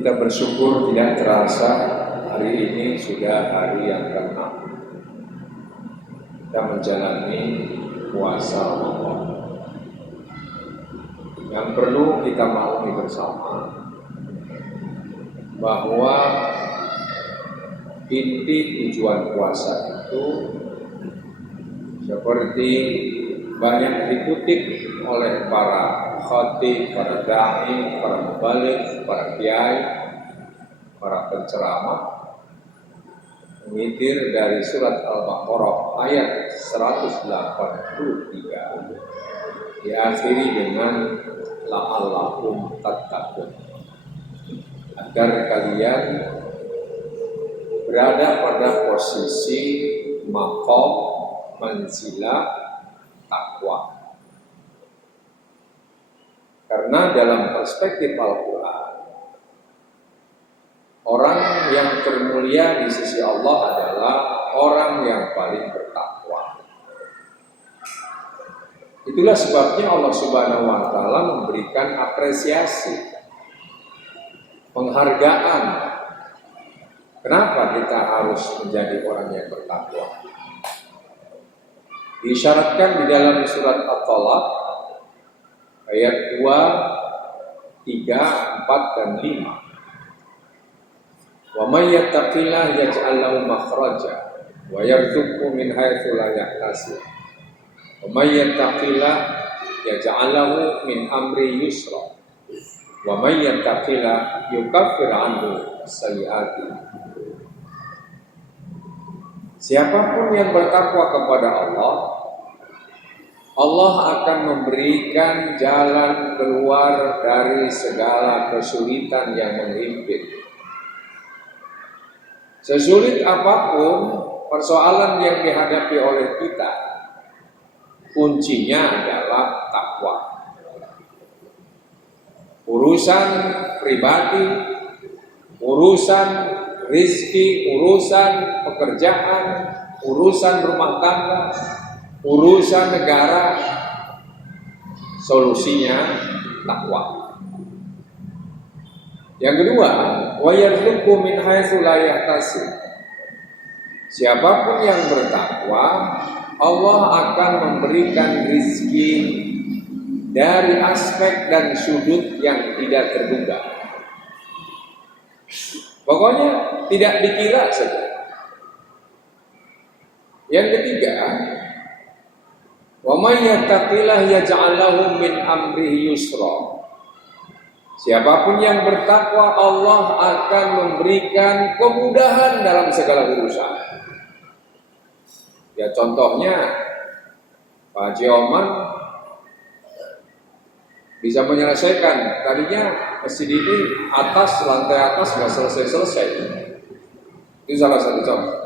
Kita bersyukur tidak terasa hari ini sudah hari yang ke-6 kita menjalani puasa Ramadan. Yang perlu kita maklumi bersama bahwa inti tujuan puasa itu seperti banyak dikutip oleh para khatib, para da'i, para mubaligh, para kiai, para penceramah, mengitir dari surat Al-Baqarah ayat 183 diakhiri dengan la'allakum tattaqun, agar kalian berada pada posisi maqam manzilah takwa. Karena dalam perspektif Al-Quran, orang yang termulia di sisi Allah adalah orang yang paling bertakwa. Itulah sebabnya Allah Subhanahu wa Ta'ala memberikan apresiasi, penghargaan. Kenapa kita harus menjadi orang yang bertakwa? Disyaratkan di dalam surat At-Talaq ayat 2, 3, 4, dan 5. Wa may yattaqillah yaj'al lahu makhraja wa yarzuqhu min haitsu la yahtasib. Wa may yattaqillah yaj'al lahu min amri yusra. Wa may yattaqillah yukaffir anhu sayyi'atihi. Siapapun yang bertakwa kepada Allah, Allah akan memberikan jalan keluar dari segala kesulitan yang menghimpit. Sesulit apapun persoalan yang dihadapi oleh kita, kuncinya adalah takwa. Urusan pribadi, urusan rizki, urusan pekerjaan, urusan rumah tangga, urusan negara, solusinya takwa. Yang kedua, wa yarzuqhu min haitsu la yahtasib. Siapapun yang bertakwa, Allah akan memberikan rizki dari aspek dan sudut yang tidak terduga. Pokoknya tidak dikira saja. Yang ketiga, wa may yattaqillah yaj'al lahu min amrihi yusra. Siapapun yang bertakwa, Allah akan memberikan kemudahan dalam segala urusan. Ya contohnya, Pak Haji Oman bisa menyelesaikan. Tadinya masjid ini lantai atas nggak selesai. Itu salah satu contoh.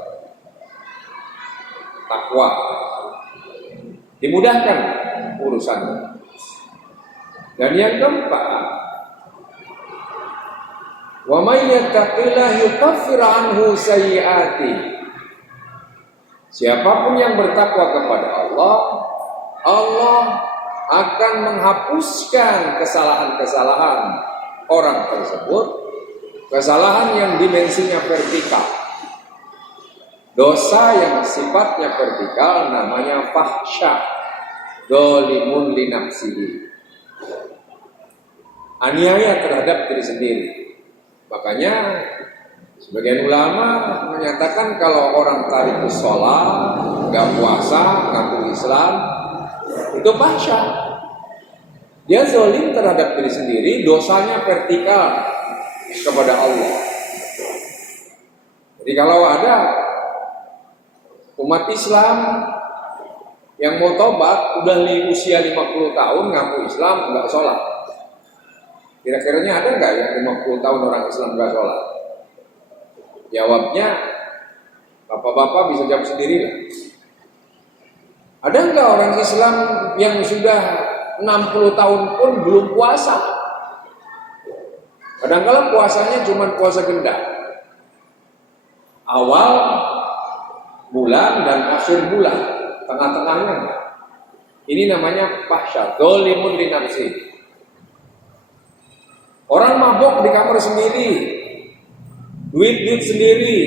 Takwa. Dimudahkan urusannya. Dan yang keempat, wa may yattaqillah yukaffir anhu sayyi'atihi. Siapapun yang bertakwa kepada Allah, Allah akan menghapuskan kesalahan-kesalahan orang tersebut, kesalahan yang dimensinya vertikal. Dosa yang sifatnya vertikal namanya fahsya, dzalimun li nafsihi, aniaya terhadap diri sendiri. Makanya sebagian ulama menyatakan kalau orang tarikus sholat, nggak puasa, ngaku Islam, itu fahsya. Dia zalim terhadap diri sendiri, dosanya vertikal kepada Allah. Jadi kalau ada umat Islam yang mau tobat, udah di usia 50 tahun ngaku Islam, nggak sholat. Kira-kiranya ada nggak yang 50 tahun orang Islam nggak sholat? Jawabnya, bapak-bapak bisa jawab sendiri lah. Ada nggak orang Islam yang sudah 60 tahun pun belum puasa? Kadang-kadang puasanya cuma puasa gendak. Awal bulan dan akhir bulan, tengah-tengahnya enggak. Ini namanya fahsya, dzalimun li nafsihi. Orang mabok di kamar sendiri, duit sendiri,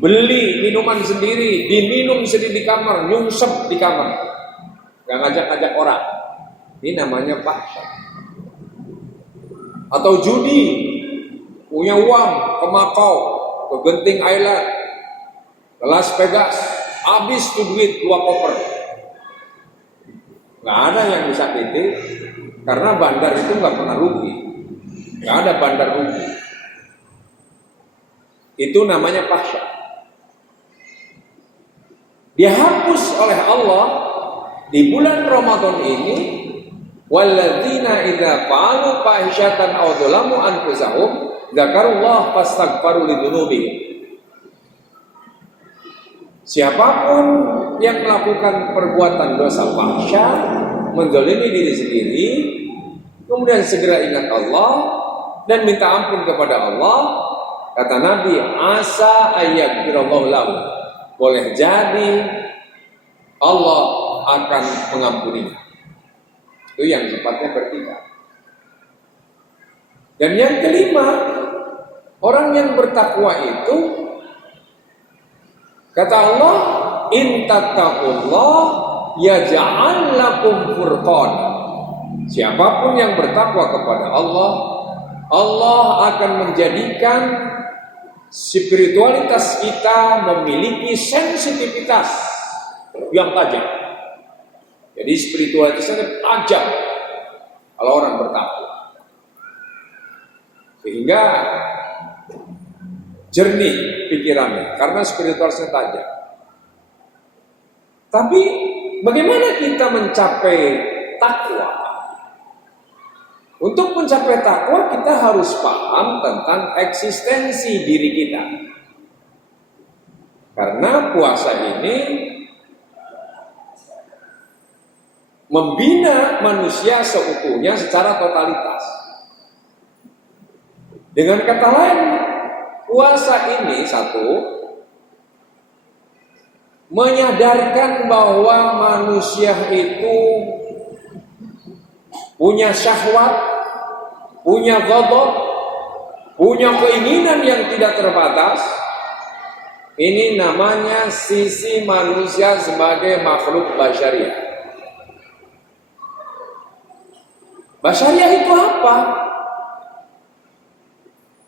beli minuman sendiri, diminum sendiri di kamar, nyungsep di kamar, gak ngajak-ngajak orang. Ini namanya fahsya. Atau judi, punya uang ke Macau, ke Genting Island, ke Las Vegas, habis tuh duit 2 koper. Gak ada yang bisa titik, karena bandar itu gak pernah rugi. Gak ada bandar rugi. Itu namanya fahsya. Dihapus oleh Allah di bulan Ramadan ini. Walladzina idza fa'alu fahisyatan aw dzalamu anfusahum dzakarullah fastaghfaru lidzunubihim. Siapapun yang melakukan perbuatan dosa fahsya, menzalimi diri sendiri, kemudian segera ingat Allah dan minta ampun kepada Allah, kata Nabi, asa ayyaghfirallahu lahu. Boleh jadi Allah akan mengampuninya. Itu yang sifatnya bertiga. Dan yang kelima, orang yang bertakwa itu, kata Allah, in tattaqullah yaj'al lakum furqana. Siapapun yang bertakwa kepada Allah, Allah akan menjadikan spiritualitas kita memiliki sensitivitas yang tajam. Jadi spiritualitasnya tajam kalau orang bertakwa, sehingga jernih pikirannya karena spiritualitasnya tajam. Tapi bagaimana kita mencapai takwa? Untuk mencapai takwa kita harus paham tentang eksistensi diri kita. Karena puasa ini membina manusia seutuhnya secara totalitas. Dengan kata lain, puasa ini satu, menyadarkan bahwa manusia itu punya syahwat, punya ghadab, punya keinginan yang tidak terbatas. Ini namanya sisi manusia sebagai makhluk basyariah. Basyariah itu apa?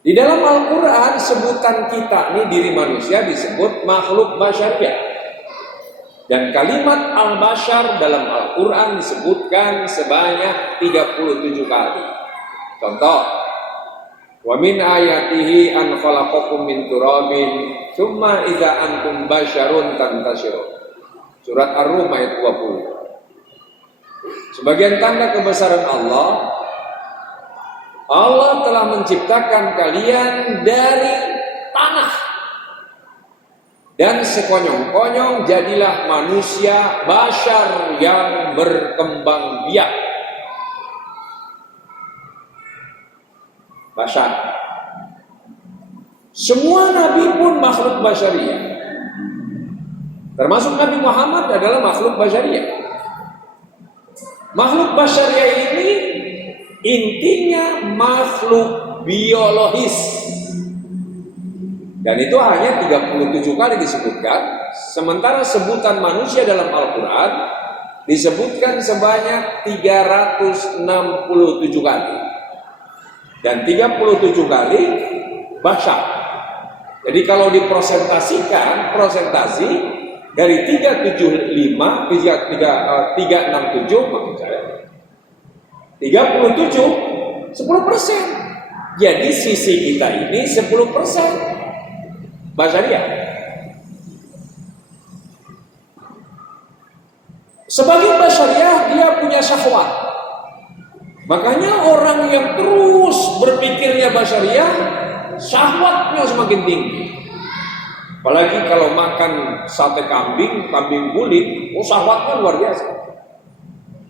Di dalam Al-Quran sebutan kita ini diri manusia disebut makhluk basyariah. Dan kalimat al-bashar dalam Al-Quran disebutkan sebanyak 37 kali. Contoh, wa min ayatihi an khalaqakum min turabin tsumma idza antum basyarun tantashirun. Surat Ar-Rum ayat 20. Sebagian tanda kebesaran Allah, Allah telah menciptakan kalian dari tanah. Dan sekonyong-konyong jadilah manusia basyar yang berkembang biak. Basyar. Semua nabi pun makhluk basyariah. Termasuk Nabi Muhammad adalah makhluk basyariah. Makhluk basyariah ini intinya makhluk biologis. Dan itu hanya 37 kali disebutkan. Sementara sebutan manusia dalam Al-Quran disebutkan sebanyak 367 kali. Dan 37 kali basyar. Jadi kalau dipresentasikan, prosentasi dari 367 maksud saya 37 10%. Jadi sisi kita ini 10% basyariah. Sebagai basyariah dia punya syahwat. Makanya orang yang terus berpikirnya basyariah, syahwatnya semakin tinggi. Apalagi kalau makan sate kambing, kambing kulit, syahwatnya luar biasa.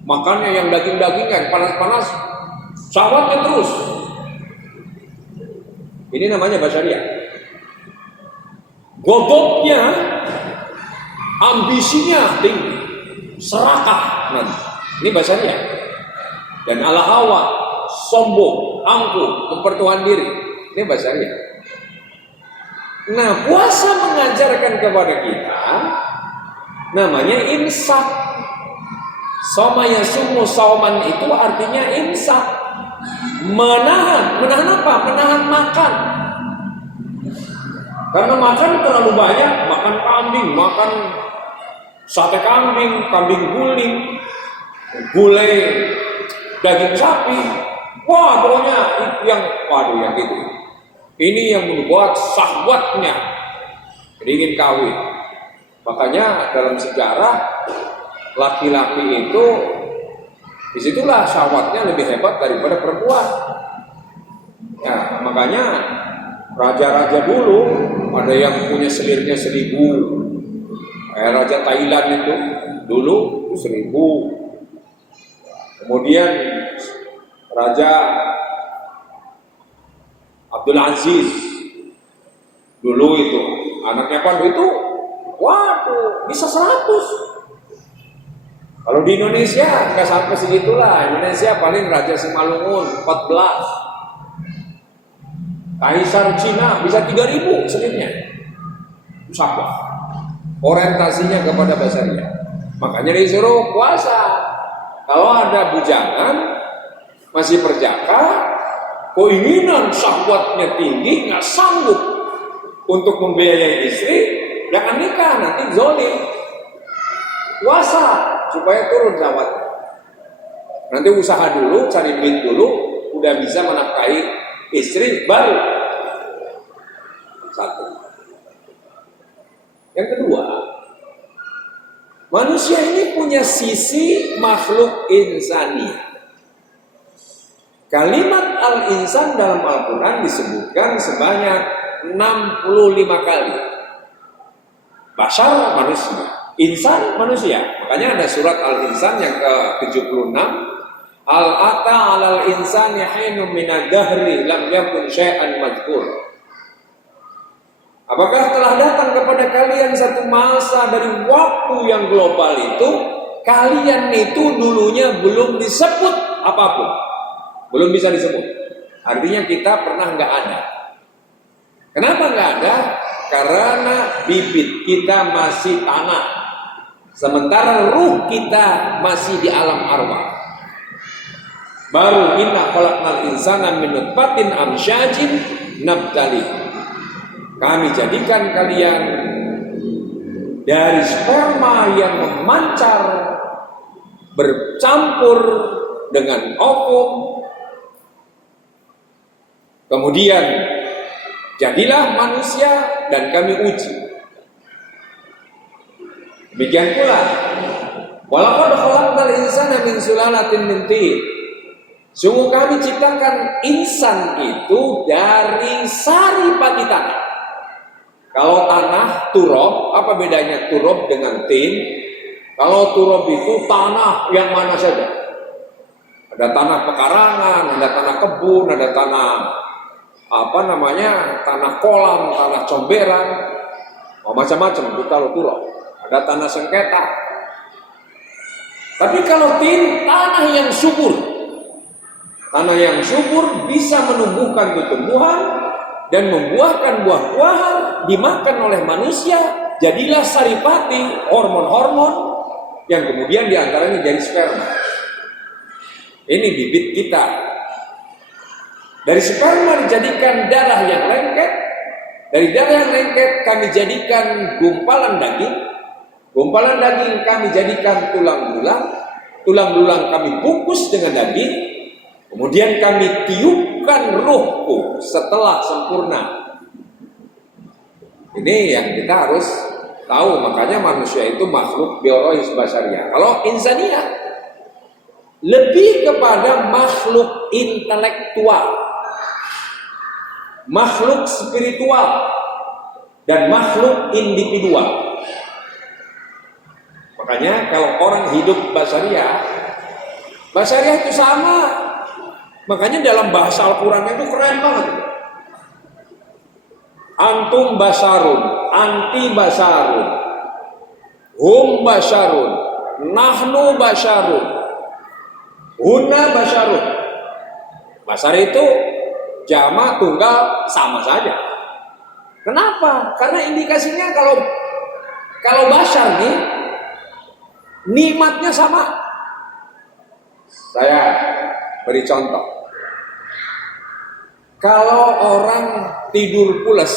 Makannya yang daging-dagingan, panas-panas, syahwatnya terus. Ini namanya basyariah. Godotnya, ambisinya tinggi, serakah nanti. Ini basyariah. Dan ala hawa, sombong, angkuh, mempertuhan diri. Ini basariah. Nah, puasa mengajarkan kepada kita namanya imsak. Soma yasumu sauman itu artinya imsak. Menahan apa? Menahan makan. Karena makan terlalu banyak, makan kambing, makan sate kambing, kambing guling, gulai daging sapi. Wah, pokoknya yang gitu. Ini yang membuat syahwatnya ingin kawin. Makanya dalam sejarah laki-laki itu disitulah syahwatnya lebih hebat daripada perempuan. Ya, makanya raja-raja dulu ada yang punya selirnya 1000. Kayak Raja Thailand itu dulu 1000. Kemudian Raja Abdul Aziz dulu itu anaknya itu waduh bisa 100. Kalau di Indonesia nggak sampai segitulah. Indonesia paling Raja Simalungun 14. Kaisar Cina bisa 3000 selirnya. Sabar. Orientasinya kepada basariah. Makanya disuruh puasa. Kalau ada bujangan masih perjaka, keinginan syahwatnya tinggi, nggak sanggup untuk membiayai istri, jangan nikah, nanti zolim. Puasa supaya turun syahwat. Nanti usaha dulu, cari duit dulu, udah bisa menafkahi istri baru. Satu. Yang kedua, manusia ini punya sisi makhluk insani. Kalimat al-insan dalam Al-Quran disebutkan sebanyak 65 kali. Bashar manusia, insan manusia. Makanya ada surat Al-Insan yang ke-76. Al-ata alal insani hinum minad dahri lam yakun syai'an madhkur. Apakah telah datang kepada kalian satu masa dari waktu yang global itu, kalian itu dulunya belum disebut apapun, belum bisa disebut. Artinya kita pernah nggak ada. Kenapa nggak ada? Karena bibit kita masih tanah, sementara ruh kita masih di alam arwah. Baru inna khalaqnal insana min nutfatin amsyajin nabtali. Kami jadikan kalian dari sperma yang memancar bercampur dengan ovum. Kemudian jadilah manusia dan kami uji. Demikian pula walaqad khalaqnal insana min sulalatin min tin. Sungguh kami ciptakan insan itu dari sari pagi tanah. Kalau tanah turab, apa bedanya turab dengan tin? Kalau turab itu tanah yang mana saja. Ada tanah pekarangan, ada tanah kebun, ada tanah tanah kolam, tanah comberan, macam-macam itu kalau turab. Ada tanah sengketa. Tapi kalau tin, tanah yang subur. Tanah yang subur bisa menumbuhkan tumbuhan dan membuahkan buah-buahan dimakan oleh manusia, jadilah saripati, hormon-hormon yang kemudian diantaranya jadi sperma. Ini bibit kita. Dari sperma dijadikan darah yang lengket, dari darah yang lengket kami jadikan gumpalan daging kami jadikan tulang belulang kami bungkus dengan daging. Kemudian kami tiupkan ruhku setelah sempurna. Ini yang kita harus tahu. Makanya manusia itu makhluk biologis basariah. Kalau insaniah lebih kepada makhluk intelektual, makhluk spiritual, dan makhluk individual. Makanya kalau orang hidup basariah itu sama. Makanya dalam bahasa Al-Quran itu keren banget. Antum basarun, anti basarun, hum basarun, nahnu basarun, huna basarun. Basar itu jamak tunggal sama saja. Kenapa? Karena indikasinya kalau basar nih nikmatnya sama. Saya beri contoh. Kalau orang tidur pules,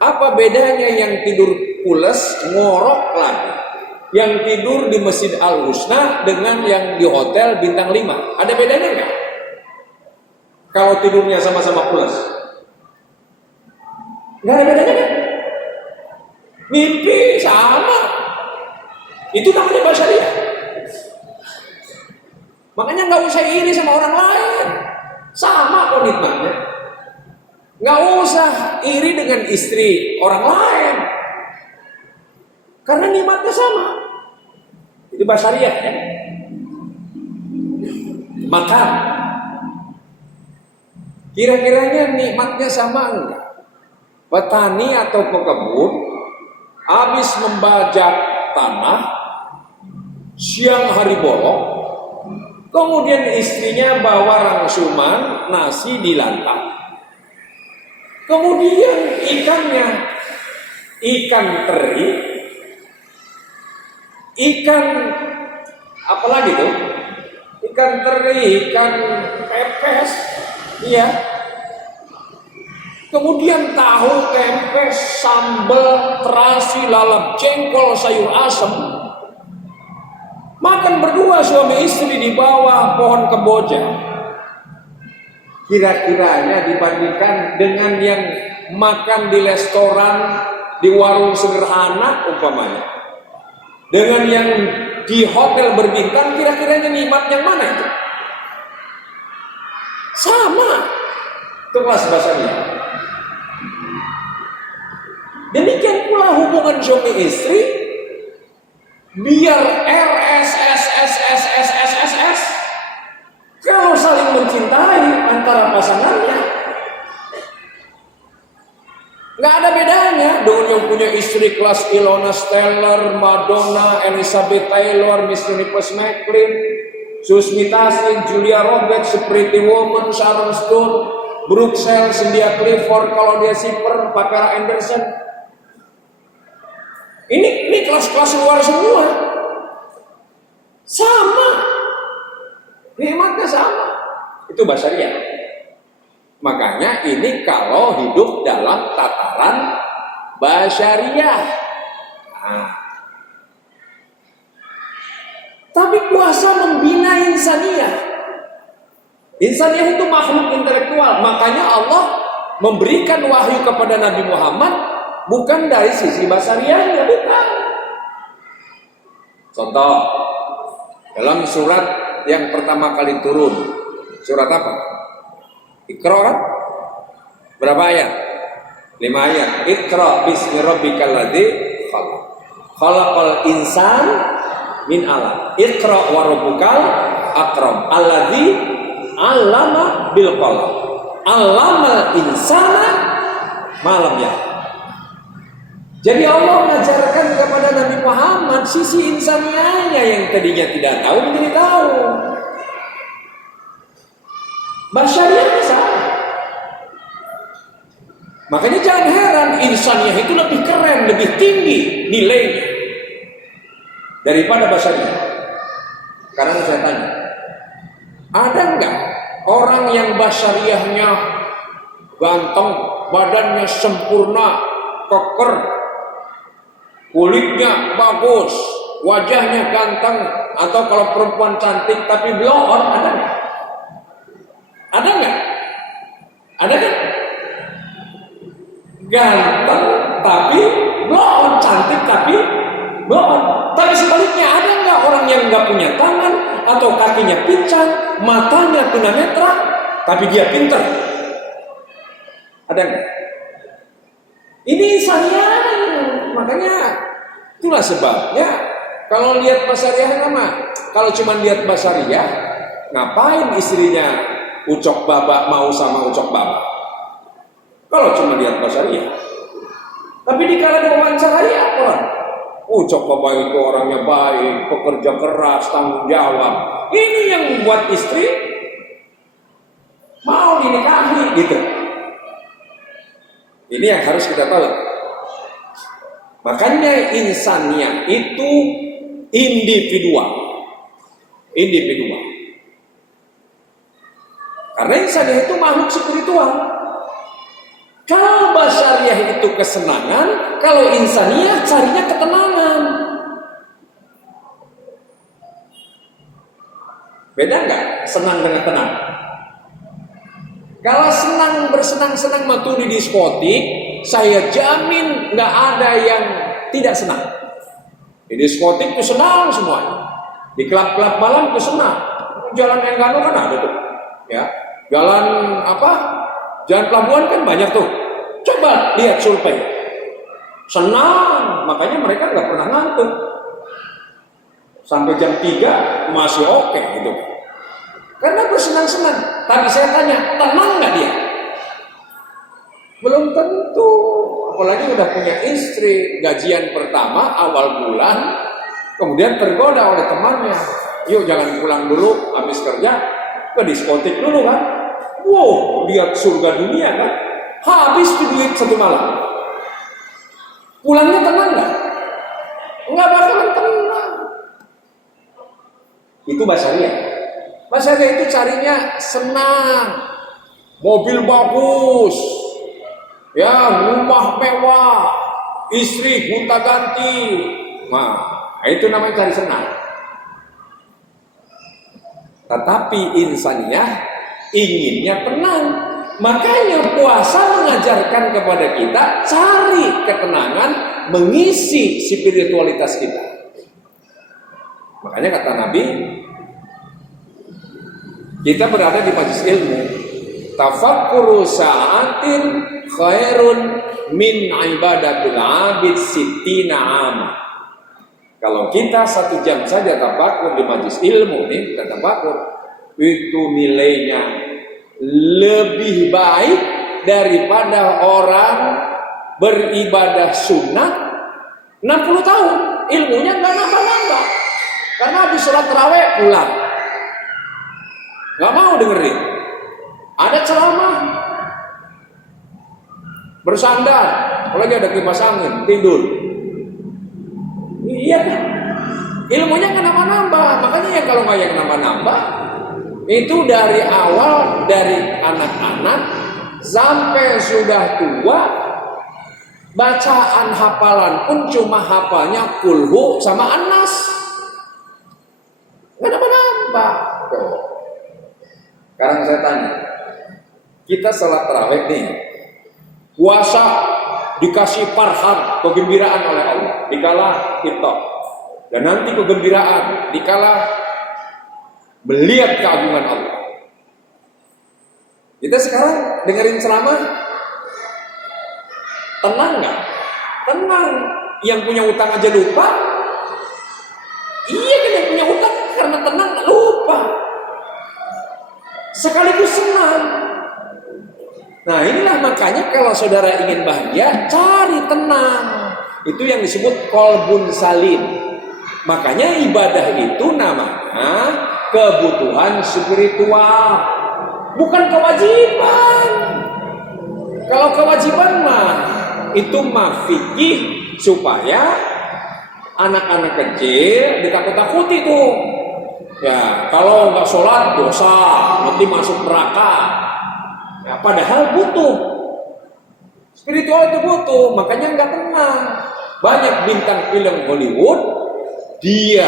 apa bedanya yang tidur pules ngorok lagi? Yang tidur di Masjid Al-Husna dengan yang di hotel bintang 5. Ada bedanya nggak? Kalau tidurnya sama-sama pules. Nggak ada bedanya kan? Mimpi sama. Itu namanya basyariah. Makanya nggak usah iri sama orang lain. Sama kok nikmatnya. Nggak usah iri dengan istri orang lain. Karena nikmatnya sama. Itu basyariah ya. Maka kira-kiranya nikmatnya sama enggak? Petani atau pekebun habis membajak tanah siang hari bolong, kemudian istrinya bawa rangsuman nasi di lantai, kemudian ikannya ikan teri, ikan apa lagi tuh? Ikan teri, ikan pepes, iya. Kemudian tahu, tempe, sambal, terasi, lalap, jengkol, sayur asem. Makan berdua suami istri di bawah pohon kemboja. Kira-kiranya dibandingkan dengan yang makan di restoran, di warung sederhana umpamanya, dengan yang di hotel berbintang, kira-kiranya nikmat yang mana itu? Sama. Itu kelas bahasanya. Demikian pula hubungan suami istri, biar RSSSSSSSS, kalau saling mencintai antara pasangannya, nggak ada bedanya. Dengan yang punya istri kelas Ilona Steller, Madonna, Elizabeth Taylor, Miss Universe McLean, Susmita Singh, Julia Roberts, Pretty Woman, Sharon Stone, Bruxelles, Cynthia Clifford, Claudia Schiffer, Pamela Anderson. Ini kelas-kelas luar semua. Sama. Nikmatnya sama. Itu basyariah. Makanya ini kalau hidup dalam tataran basyariah. Nah. Tapi puasa membina insaniyah. Insaniyah itu makhluk intelektual. Makanya Allah memberikan wahyu kepada Nabi Muhammad bukan dari sisi basyariahnya, bukan. Contoh, dalam surat yang pertama kali turun, surat apa? Iqra kan? Berapa ayat? 5 ayat. Iqra bismi rabbikal ladzi khalaq. Khalaqal insan min 'alaq. Iqra wa rabbukal akram. Alladzi 'allama bil qalam. 'Allamal insana ma lam ya'lam. Jadi Allah mengajarkan kepada Nabi Muhammad sisi insanianya yang tadinya tidak tahu menjadi tahu. Basyariahnya sama. Makanya jangan heran insaniah itu lebih keren, lebih tinggi nilainya daripada basyariah. Karena saya tanya, ada enggak orang yang basyariahnya ganteng, badannya sempurna, keker, kulitnya bagus, wajahnya ganteng, atau kalau perempuan cantik tapi blow on, ada nggak? Ada nggak? Ada kan? Ganteng tapi blow on, cantik tapi blow on. Tapi sebaliknya ada nggak orang yang nggak punya tangan atau kakinya pincang, matanya tunanetra, tapi dia pintar? Ada nggak? Ini saya. Makanya itulah sebabnya kalau lihat basyariah nama, kalau cuma lihat basyariah, ngapain istrinya ucok baba mau sama ucok baba? Kalau cuma lihat basyariah. Tapi dikala diwawancarai apa? Ucok baba itu orangnya baik, pekerja keras, tanggung jawab. Ini yang membuat istri mau dinikahi gitu. Ini yang harus kita tahu. Makanya insaniah itu individual. Karena insaniah itu makhluk spiritual. Kalau basyariah itu kesenangan, kalau insaniah carinya ketenangan. Beda nggak senang dengan tenang? Kalau senang bersenang-senang metu di diskotik, saya jamin nggak ada yang tidak senang. Di diskotik itu senang semuanya. Di klub-klub malam itu senang. Jalan Enggano kan ada tuh, ya. Jalan apa? Jalan Pelabuhan kan banyak tuh. Coba lihat survei. Senang, makanya mereka nggak pernah ngantuk. Sampai jam 3 masih oke gitu. Karena bersenang-senang. Tapi saya tanya, tenang nggak dia? Belum tentu. Apalagi udah punya istri, gajian pertama awal bulan, kemudian tergoda oleh temannya. Yuk jangan pulang dulu, habis kerja ke diskotik dulu kan. Wow, lihat surga dunia kan. Habis tuh duit satu malam. Pulangnya tenang nggak? Nggak bakalan tenang. Itu basyariah. Basyariah itu carinya senang, mobil bagus, ya rumah mewah, istri gonta-ganti. Nah, itu namanya cari senang. Tetapi insaniah inginnya tenang. Makanya puasa mengajarkan kepada kita cari ketenangan, mengisi spiritualitas kita. Makanya kata Nabi, kita berada di majelis ilmu. Tafakkuru sa'atin khairun min ibadatil abid sittina ama. Kalau kita 1 jam saja tafakur di majelis ilmu nih, kita tafakur, itu nilainya lebih baik daripada orang beribadah sunat 60 tahun. Ilmunya nggak nambah-nambah. Karena habis sholat tarawih pulang. Nggak mau dengerin. Ada ceramah, bersandar, apalagi ada kipas angin, tidur. Iya kan? Ilmunya nggak nambah-nambah. Makanya ya kalau nggak yang nambah-nambah, itu dari awal, dari anak-anak sampai sudah tua, bacaan hafalan pun cuma hafalnya kulhu sama anas. Nggak nambah-nambah. Sekarang saya tanya, kita sholat tarawih nih, puasa dikasih farhan, kegembiraan oleh Allah, dikala kita, dan nanti kegembiraan dikala melihat keagungan Allah. Kita sekarang dengerin ceramah, tenang nggak? Tenang. Yang punya utang aja lupa. Iya kan, yang punya utang karena tenang lupa. Sekaligus senang. Nah inilah makanya kalau saudara ingin bahagia, cari tenang. Itu yang disebut qalbun salim. Makanya ibadah itu namanya kebutuhan spiritual, bukan kewajiban. Kalau kewajiban mah itu mah fikih supaya anak-anak kecil ditakut-takuti tuh. Ya, kalau nggak sholat dosa, nanti masuk neraka. Ya, padahal butuh. Spiritual itu butuh, makanya nggak tenang. Banyak bintang film Hollywood, dia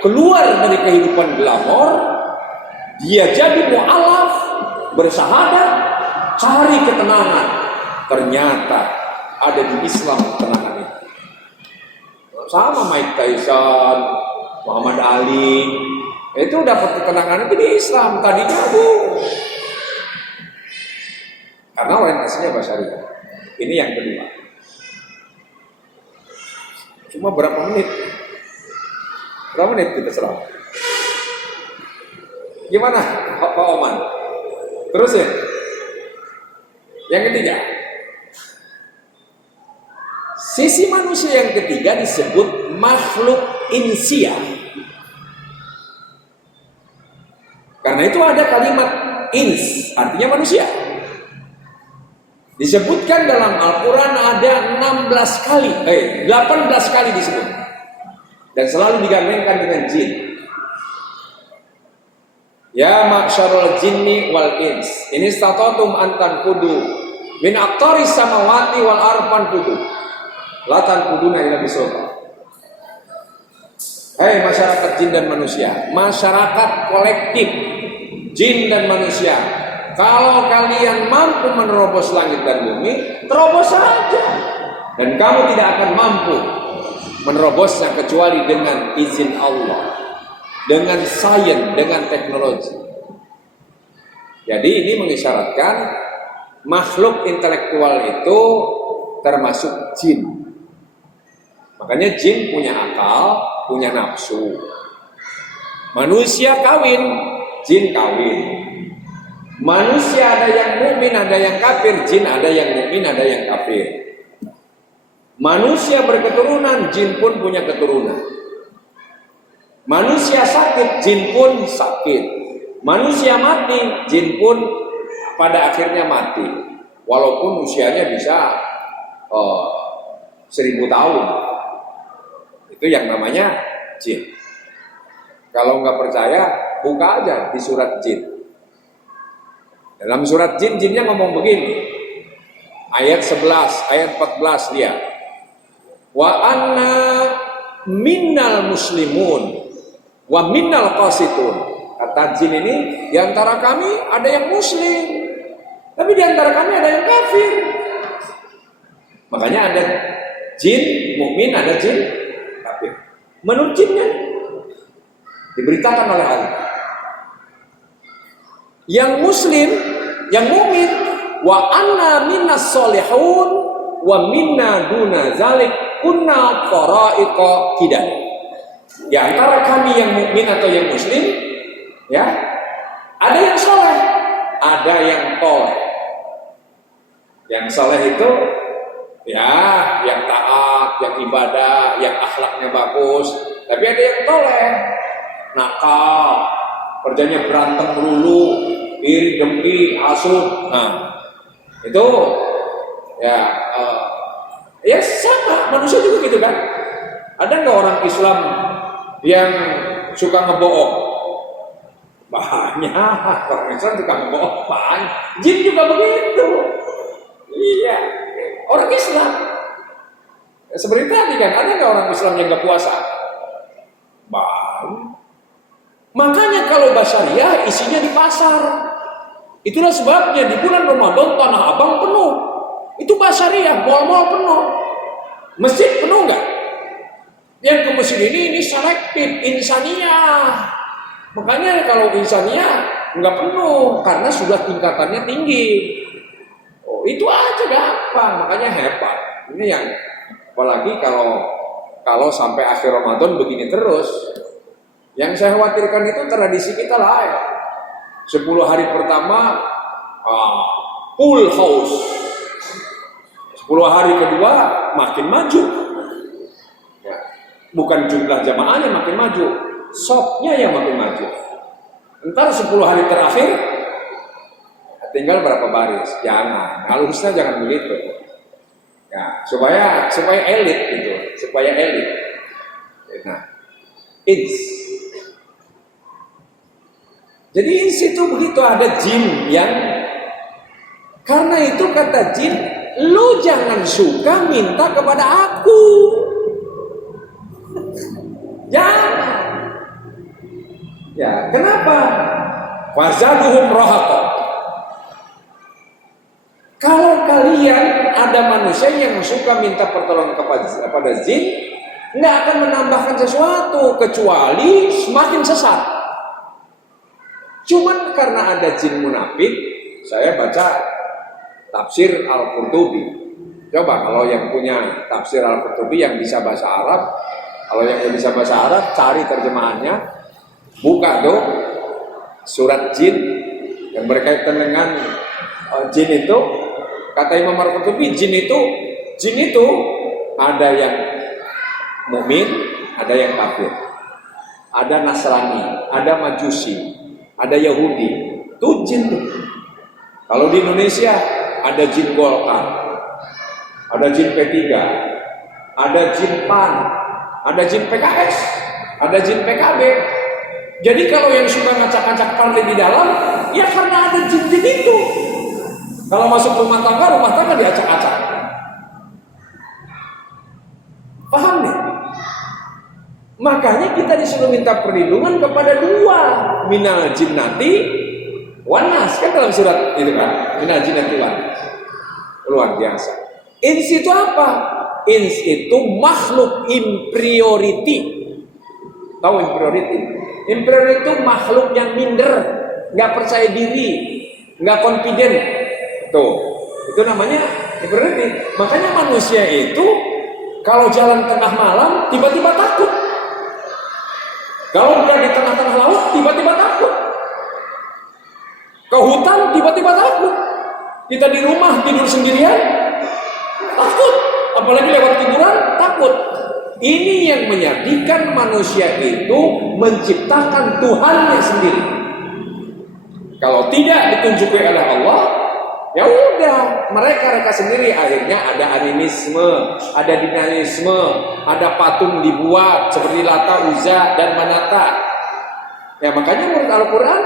keluar dari kehidupan glamor, dia jadi mu'alaf, bersahadat, cari ketenangan. Ternyata ada di Islam ketenangan itu. Sama Mike Tyson, Muhammad Ali, itu dapat ketenangan itu di Islam. Tadinya karena orientasinya basyariah. Ini yang kedua. Cuma berapa menit? Berapa menit kita ceramah? Gimana Pak Oman? Terus ya? Yang ketiga, sisi manusia yang ketiga disebut makhluk insiah. Karena itu ada kalimat ins, artinya manusia. Disebutkan dalam Al-Quran ada 18 kali disebut. Dan selalu digandengkan dengan jin. Ya ma'syarul jinni wal ins, in istata'tum an tanfudu min aqtaris samawati wal arfan fudu. La tanfuduna illa bisultan. Hai masyarakat jin dan manusia, masyarakat kolektif jin dan manusia, kalau kalian mampu menerobos langit dan bumi, terobos saja. Dan kamu tidak akan mampu menerobosnya kecuali dengan izin Allah, dengan sains, dengan teknologi. Jadi ini mengisyaratkan makhluk intelektual itu termasuk jin. Makanya jin punya akal, punya nafsu. Manusia kawin, jin kawin. Manusia ada yang mukmin, ada yang kafir, jin ada yang mukmin, ada yang kafir. Manusia berketurunan, jin pun punya keturunan. Manusia sakit, jin pun sakit. Manusia mati, jin pun pada akhirnya mati. Walaupun usianya bisa 1000 tahun. Itu yang namanya jin. Kalau nggak percaya, buka aja di surat jin. Dalam surat jin, jinnya ngomong begini. Ayat 11, ayat 14 dia. Wa anna minnal muslimun wa minnal qasitun. Kata jin ini, di antara kami ada yang muslim, tapi di antara kami ada yang kafir. Makanya ada jin mukmin, ada jin kafir. Menurut jinnya diberitakan oleh Allah. Yang muslim, yang mukmin, wa anna minnas solihun wa minna duna zalik kunna qaraiqa kidan. Di antara kami yang mukmin atau yang muslim, ya, ada yang soleh, ada yang toleh. Yang soleh itu, ya, yang taat, yang ibadah, yang akhlaknya bagus. Tapi ada yang toleh, nakal, kerjanya berantem melulu, iri, dengki, hasut. Nah, itu, ya sama, manusia juga gitu kan. Ada nggak orang Islam yang suka ngebohong? Banyak orang Islam suka ngebohong, banyak. Jin juga begitu. Iya, orang Islam. Seperti tadi kan, ada nggak orang Islam yang nggak puasa? Banyak. Makanya kalau Basyariah isinya di pasar. Itulah sebabnya di bulan Ramadan Tanah Abang penuh. Itu Basyariah, mal-mal penuh. Masjid penuh nggak? Yang ke masjid ini selektif, insaniyah. Makanya kalau insaniyah nggak penuh karena sudah tingkatannya tinggi. Oh, itu aja gampang, makanya hebat. Ini yang apalagi kalau sampai akhir Ramadan begini terus. Yang saya khawatirkan itu tradisi kita lain. 10 hari pertama full house. 10 hari kedua makin maju. Ya, bukan jumlah jamaahnya makin maju, shopnya yang makin maju. Entar 10 hari terakhir tinggal berapa baris. Jangan, halusnya jangan begitu. Ya, supaya elit gitu, supaya elit. Nah, jadi ins itu begitu, ada jin yang karena itu kata jin, lu jangan suka minta kepada aku. Jangan. Ya, kenapa? Fazaduhum rohaqa. Kalau kalian ada manusia yang suka minta pertolongan kepada jin, nggak akan menambahkan sesuatu kecuali semakin sesat. Cuman karena ada jin munafik, saya baca tafsir Al-Qurtubi. Coba kalau yang punya tafsir Al-Qurtubi yang bisa bahasa Arab, kalau yang bisa bahasa Arab cari terjemahannya, buka tuh surat jin yang berkaitan dengan jin itu. Kata Imam Al-Qurtubi, jin itu ada yang mukmin, ada yang kafir, ada Nasrani, ada Majusi, ada Yahudi, Tuh jin tuh. Kalau di Indonesia ada jin Golkar, ada jin P3, ada jin PAN, ada jin PKS, ada jin PKB. Jadi kalau yang suka ngacak-ngacak partai di dalam, ya karena ada jin-jin itu. Kalau masuk rumah tangga diacak-acak. Paham nih? Makanya kita disuruh minta perlindungan kepada dua, minal jinnati wan nas, kan dalam surat itu kan, minal jinnati wan nas. Luar biasa. Ins itu apa? Ins itu makhluk inferiority. Tahu inferiority? Inferiority itu makhluk yang minder, nggak percaya diri, nggak confident. Tuh, itu namanya inferiority. Makanya manusia itu kalau jalan tengah malam tiba-tiba takut. Kalau dia di tengah-tengah laut tiba-tiba takut. Ke hutan tiba-tiba takut. Kita di rumah tidur sendirian takut. Apalagi lewat tiduran takut. Ini yang menjadikan manusia itu menciptakan Tuhannya sendiri. Kalau tidak ditunjuki oleh Allah, ya udah, mereka sendiri akhirnya ada animisme, ada dinamisme, ada patung dibuat seperti Lata, Uzza dan Manata. Ya makanya menurut Al-Qur'an,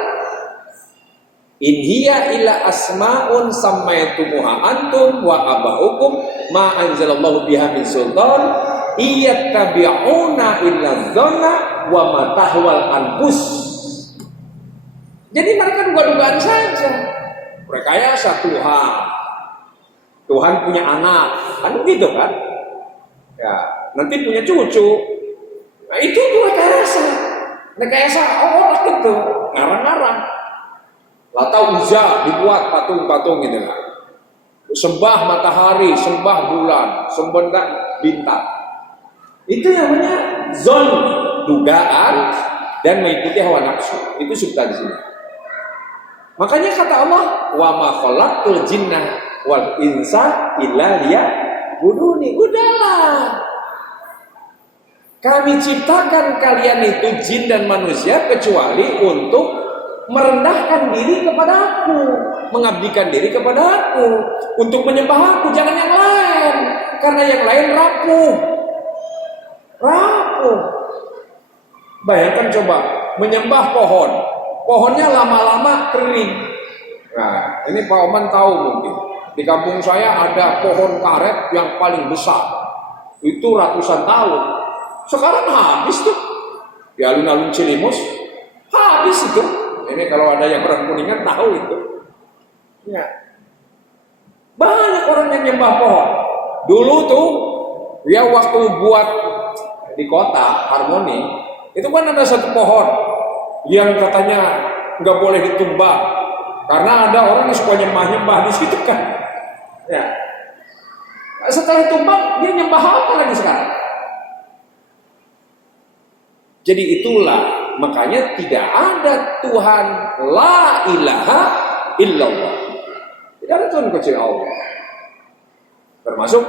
in hiya illa asmaun sammaytumuha antum wa aba'ukum ma anzalallahu biha min sultan iyattabi'una illa dhanna wa ma tahwal anfus. Jadi mereka duga-dugaan saja. Rekayasa Tuhan. Tuhan punya anak, kan begitu kan? Ya, nanti punya cucu. Nah, itu tuh rekayasa. Rekayasa orang itu, ngarang-ngarang. Lata Uzza dibuat patung-patung gitu kan. Sembah matahari, sembah bulan, sembah bintang. Itu namanya zon, dugaan dan mengikuti hawa nafsu. Itu substansinya. Makanya kata Allah, wa ma khalaqtul jinna wal insa illa liya'buduni. Udahlah. Kami ciptakan kalian itu jin dan manusia kecuali untuk merendahkan diri kepada aku, mengabdikan diri kepada aku, untuk menyembah aku, jangan yang lain. Karena yang lain rapuh. Rapuh. Bayangkan coba menyembah pohon. Pohonnya lama-lama kering. Nah, ini Pak Oman tahu mungkin. Di kampung saya ada pohon karet yang paling besar. Itu ratusan tahun. Sekarang habis tuh. Di alun-alun Cilimus, habis itu. Ini kalau ada yang orang Kuningan tahu itu. Ya. Banyak orang yang nyembah pohon. Dulu tuh, ya waktu buat di kota, Harmoni, itu kan ada satu pohon yang katanya nggak boleh ditumbang karena ada orang yang suka nyembah di situ kan. Ya. Setelah tumbang dia nyembah apa lagi sekarang? Jadi itulah makanya tidak ada Tuhan la ilaha illallah. Tidak ada Tuhan kecuali Allah. Termasuk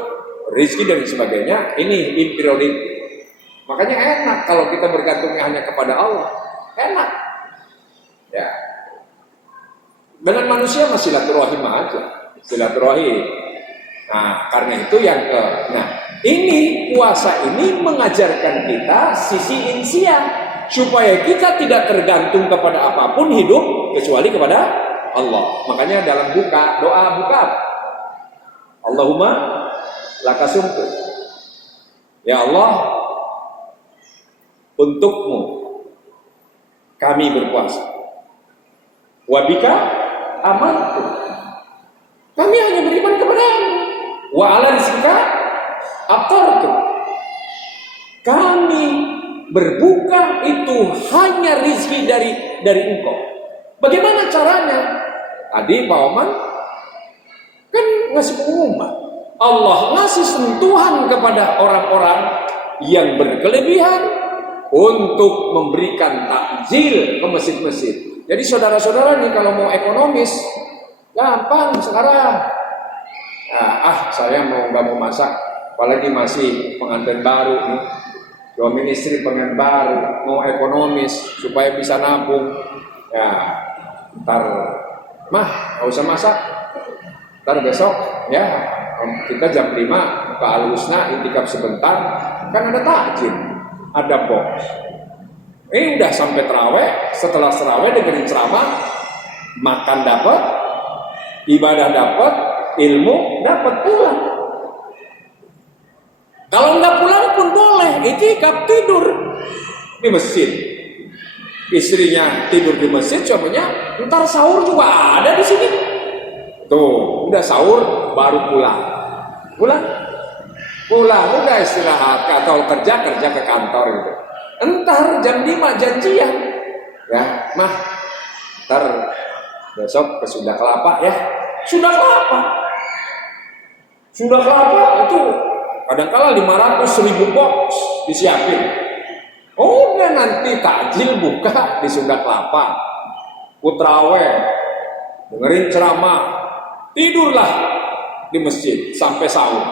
rezeki dan sebagainya. Ini inferiority. Makanya enak kalau kita bergantungnya hanya kepada Allah. Enak. Ya. Dengan manusia masih silaturahim aja. Silaturahim. Nah, karena itu ini puasa ini mengajarkan kita sisi insia supaya kita tidak tergantung kepada apapun hidup kecuali kepada Allah. Makanya dalam doa buka Allahumma lakasumtu. Ya Allah, untukmu kami berpuasa. Wabika amantu. Kami hanya beriman kepadamu. Wa ala rizqika aftartu. Kami berbuka itu hanya rizki dari Engkau. Bagaimana caranya? Tadi Pak Oman kan ngasih pengumuman. Allah ngasih sentuhan kepada orang-orang yang berkelebihan untuk memberikan takjil ke masjid-masjid. Jadi saudara-saudara nih kalau mau ekonomis gampang sekarang. Nah, saya nggak mau masak, apalagi masih pengantin baru nih, suami istri pengantin baru, mau ekonomis supaya bisa nabung. Ya, Ntar mah nggak usah masak, ntar besok ya kita jam 5 ke Al-Husna intikaf sebentar, kan ada takjil, ada box. Udah sampai terawih, setelah terawih dengerin ceramah, makan dapat, ibadah dapat, ilmu dapat, pulang. Kalau nggak pulang pun boleh, itikaf tidur di masjid. Istrinya tidur di masjid, suaminya ntar sahur juga ada di sini. Tuh, udah sahur baru pulang. Pulang udah istirahat atau kerja ke kantor gitu. Entar jam 5 janjian. Ya, mah. Ntar besok ke Sunda Kelapa ya. Sunda Kelapa itu kadang-kala 500.000 box disiapin. Oh, udah nanti takjil buka di Sunda Kelapa. Utraweh, dengerin ceramah, tidurlah di masjid sampai sahur.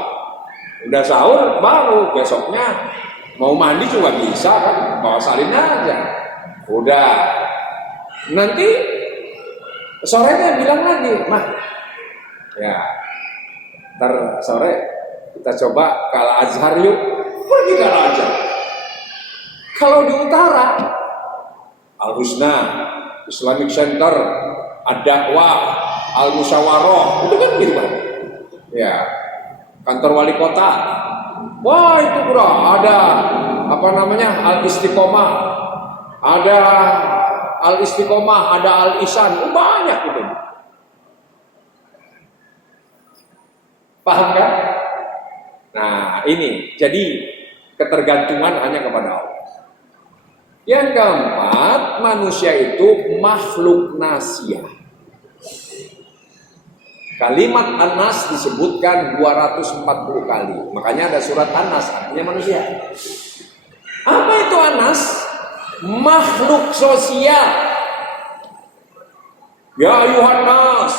Udah sahur baru besoknya mau mandi juga bisa kan, bawa salin aja. Udah. Nanti sorenya bilang lagi, mah, ya, ntar sore kita coba ke Al-Azhar yuk. Pergi ke Al-Azhar. Kalau di utara, Al-Husna, Islamic Center, Ad-Dakwah, Al-Musyawarah, itu kan gitu kan? Ya, kantor wali kota. Wah itu bro, ada apa namanya Al-Istiqomah, ada Al-Istiqomah, ada Al-Ihsan, banyak itu. Paham kan? Nah ini, jadi ketergantungan hanya kepada Allah. Yang keempat, manusia itu makhluk nasiah. Kalimat An-Nas disebutkan 240 kali. Makanya ada surat An-Nas, artinya manusia. Apa itu An-Nas? Makhluk sosial. Ya ayuhan nas,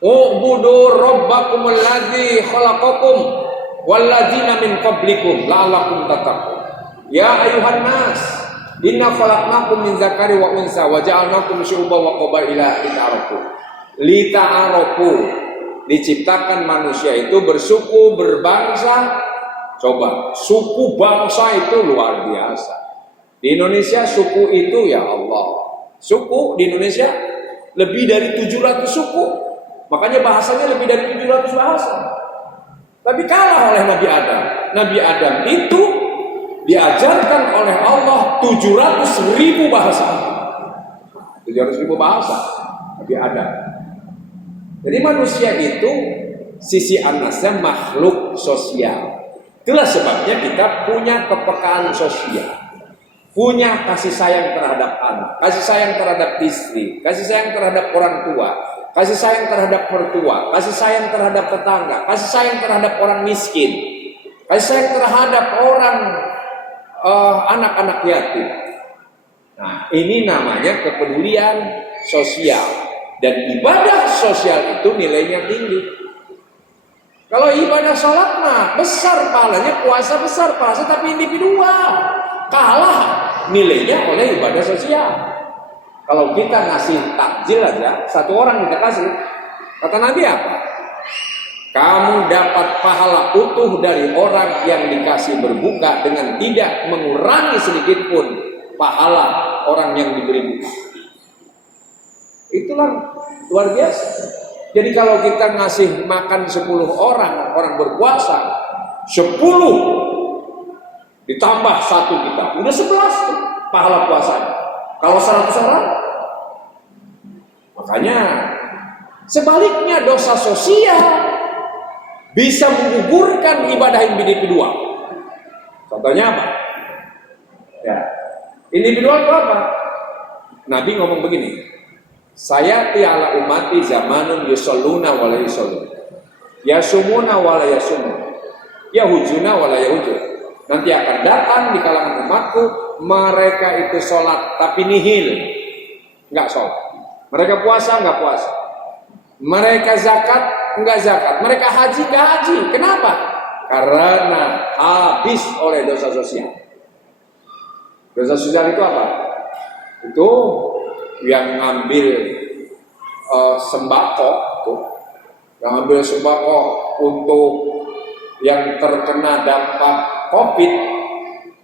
u'budu rabbakumul ladzi khalaqakum walladzina min qablikum la'allakum tattaqun. Ya ayuhan nas, inna khalaqnakum min dzakari wa unsa wa ja'alnakum syu'uban wa qabaila lita'arafu. Diciptakan manusia itu bersuku, berbangsa. Coba, suku bangsa itu luar biasa. Di Indonesia suku itu ya Allah. Suku di Indonesia lebih dari 700 suku. Makanya bahasanya lebih dari 700 bahasa. Tapi kalah oleh Nabi Adam. Nabi Adam itu diajarkan oleh Allah 700.000 bahasa. 700.000 bahasa Nabi Adam. Jadi manusia itu sisi An-Nasnya makhluk sosial. Itulah sebabnya kita punya kepekaan sosial, punya kasih sayang terhadap anak, kasih sayang terhadap istri, kasih sayang terhadap orang tua, kasih sayang terhadap mertua, kasih sayang terhadap tetangga, kasih sayang terhadap orang miskin, kasih sayang terhadap orang anak-anak yatim. Nah, ini namanya kepedulian sosial. Dan ibadah sosial itu nilainya tinggi. Kalau ibadah sholat mah besar pahalanya, puasa besar pahalanya, tapi individual kalah nilainya oleh ibadah sosial. Kalau kita ngasih takjil aja, satu orang kita kasih, kata Nabi apa? Kamu dapat pahala utuh dari orang yang dikasih berbuka dengan tidak mengurangi sedikit pun pahala orang yang diberi buka. Itulah luar biasa. Jadi kalau kita ngasih makan 10 orang berpuasa, 10 ditambah 1 kita, udah 11 tuh pahala puasanya. Kalau 100 orang, makanya sebaliknya dosa sosial bisa menggugurkan ibadah individual. Contohnya apa? Ya, individual itu apa? Nabi ngomong begini. Saya tiala umati zamanun yusalluna wa la yusallun, yasumuna wa la yasumun, yahujuna wa la yahujun. Nanti akan datang di kalangan umatku, mereka itu sholat tapi nihil, enggak sholat. Mereka puasa enggak puasa. Mereka zakat enggak zakat. Mereka haji enggak haji. Kenapa? Karena habis oleh dosa sosial. Dosa sosial itu apa? Itu yang ngambil sembako tuh, yang ngambil sembako untuk yang terkena dampak COVID,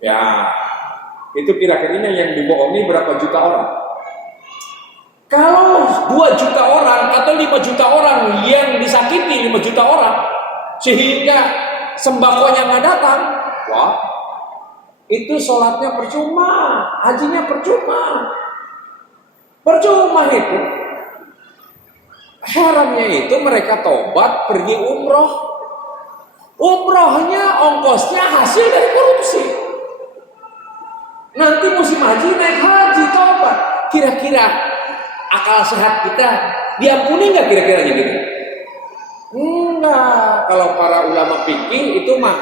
ya itu kira-kira yang dibohongi berapa juta orang? Kalau 2 juta orang atau 5 juta orang yang disakiti 5 juta orang sehingga sembakonya nggak datang, wah, itu sholatnya percuma, hajinya percuma, percuma itu. Herannya itu mereka tobat pergi umroh, umrohnya ongkosnya hasil dari korupsi. Nanti musim haji naik haji tobat, kira-kira akal sehat kita diampuni nggak kira-kira gitu? Enggak. Kalau para ulama fikih itu mah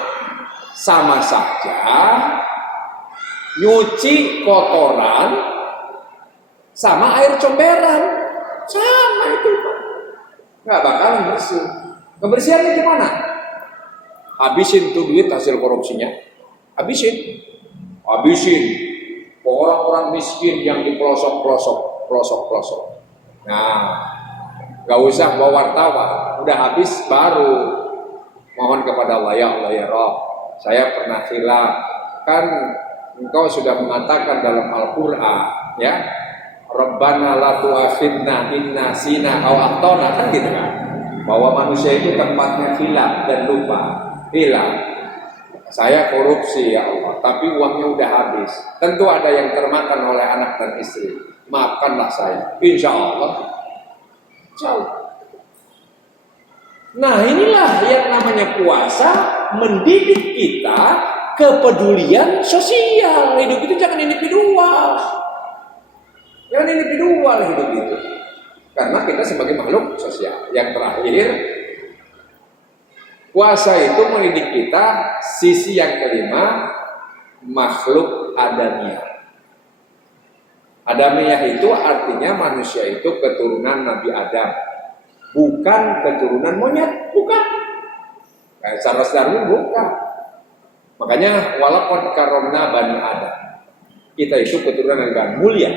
sama saja nyuci kotoran sama air comberan, sama itu Pak. Nggak bakalan bersih. Kebersihannya gimana? Habisin tuh duit hasil korupsinya, habisin. Orang-orang miskin yang di pelosok. Nah, nggak usah bawa wartawan, udah habis baru mohon kepada Allah, ya Allah ya Rabb, saya pernah khilaf, kan engkau sudah mengatakan dalam Al-Quran, ya, Rabbana la tu'akhidna in nasina aw akhtana, kan gitu kan, bahwa manusia itu tempatnya khilaf dan lupa, hilang. Saya korupsi ya Allah, tapi uangnya udah habis. Tentu ada yang termakan oleh anak dan istri. Maafkanlah saya, insya Allah. Jauh. Nah inilah yang namanya puasa, mendidik kita kepedulian sosial. Hidup itu jangan individual. Jangan individual hidup itu. Karena kita sebagai makhluk sosial. Yang terakhir, puasa itu mendidik kita sisi yang kelima, makhluk adamiyah. Adamiyah itu artinya manusia itu keturunan Nabi Adam, bukan keturunan monyet, bukan. Kayak Charles Darwin bukan. Makanya walaupun karomna bani Adam, kita itu keturunan yang mulia.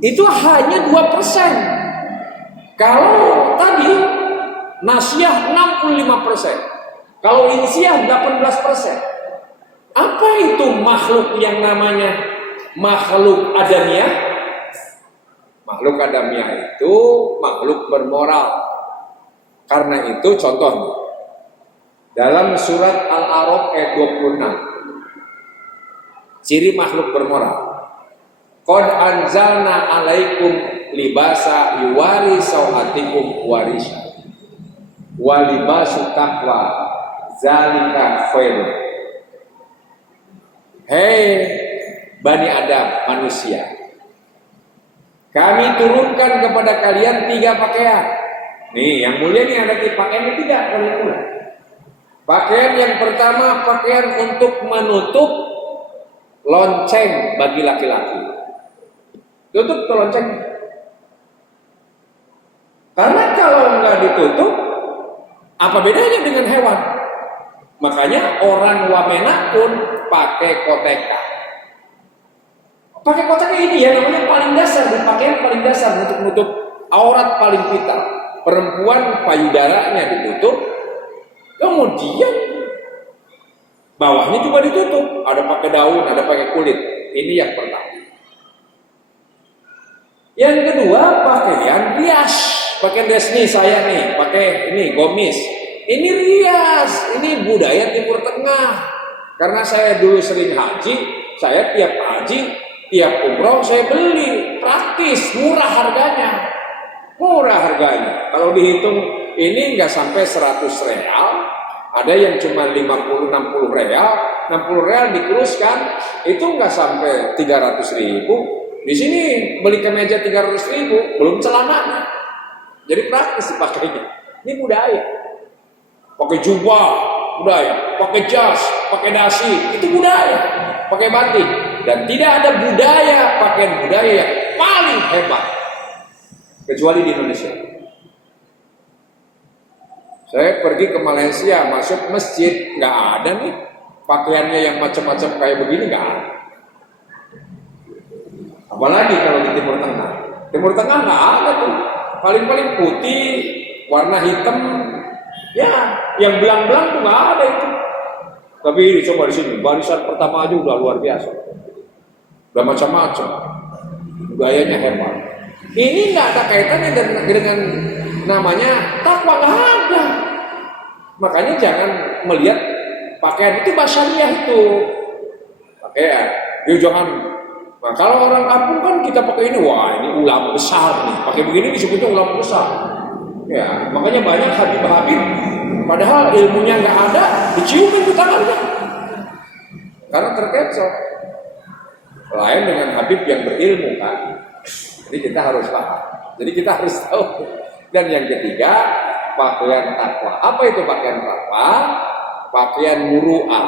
Itu hanya 2%. Kalau tadi Nasyah 65%, kalau Insyah 18%. Apa itu makhluk yang namanya makhluk adamiyah? Makhluk adamiyah itu makhluk bermoral. Karena itu contohnya dalam surat Al-A'raf ayat 26, ciri makhluk bermoral. Qad anzalna alaikum libasa yuwari sawatikum warisha walibasu taqwa zalika khairun. Hei Bani Adam, manusia, kami turunkan kepada kalian 3 pakaian. Nih yang mulia nih ada pakaian 3 kalian mulai. Pakaian yang pertama, pakaian untuk menutup lonceng bagi laki-laki. Tutup ke lonceng. Karena kalau nggak ditutup, apa bedanya dengan hewan? Makanya orang Wamena pun pakai koteka. Pakai koteka ini ya namanya paling dasar, dan pakaian paling dasar untuk menutup aurat paling vital. Perempuan payudaranya ditutup, kemudian bawahnya juga ditutup. Ada pakai daun, ada pakai kulit. Ini yang pertama. Yang kedua, pakaian rias. Pakaian rias nih saya nih, pakai ini gomis. Ini rias, ini budaya Timur Tengah. Karena saya dulu sering haji, saya tiap haji, tiap umroh saya beli, praktis, murah harganya. Murah harganya. Kalau dihitung ini nggak sampai 100 real, ada yang cuma 50-60 real, 60 real dikuruskan, itu nggak sampai 300.000. Di sini beli kemeja 300.000, belum celananya. Jadi praktis dipakainya. Ini budaya. Pakai jubah, budaya. Pakai jas, pakai dasi, itu budaya. Pakai batik. Dan tidak ada budaya, pakaian budaya yang paling hebat kecuali di Indonesia. Saya pergi ke Malaysia, masuk masjid, nggak ada nih pakaiannya yang macam-macam kayak begini, nggak ada. Apalagi kalau di Timur Tengah. Timur Tengah nggak ada tuh. Paling-paling putih, warna hitam. Ya, yang belang-belang tuh nggak ada itu. Tapi coba di sini, barisan pertama aja udah luar biasa. Udah macam-macam. Gayanya hebat. Ini nggak ada kaitannya dengan namanya takwa, nggak ada. Makanya jangan melihat pakaian itu basyariah itu. Pakaian, ya jangan. Nah, kalau orang kampung kan kita pakai ini, wah ini ulama besar nih. Pakai begini disebutnya ulama besar. Ya, makanya banyak habib-habib, padahal ilmunya nggak ada, diciumin di tangannya. Karena terkecoh. Lain dengan habib yang berilmu kan. Jadi kita harus paham. Jadi kita harus tahu. Dan yang ketiga, pakaian takwa. Apa itu pakaian takwa? Pakaian muru'ah,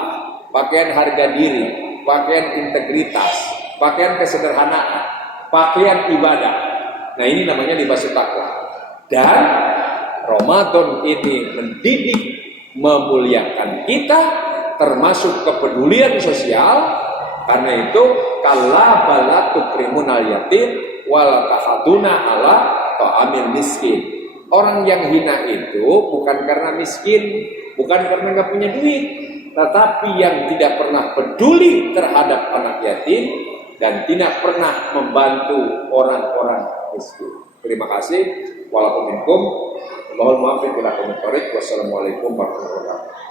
pakaian harga diri, pakaian integritas, pakaian kesederhanaan, pakaian ibadah. Nah ini namanya libas takwa. Dan Ramadan ini mendidik, memuliakan kita, termasuk kepedulian sosial. Karena itu kalla bala tukrimunal yatim wala tahaduna ala ta'amil miskin. Orang yang hina itu bukan karena miskin, bukan karena nggak punya duit, tetapi yang tidak pernah peduli terhadap anak yatim dan tidak pernah membantu orang-orang miskin. Terima kasih. Walaupun minkum, Allahul muwaffiq ila aqwamit thoriq. Wassalamualaikum warahmatullahi wabarakatuh.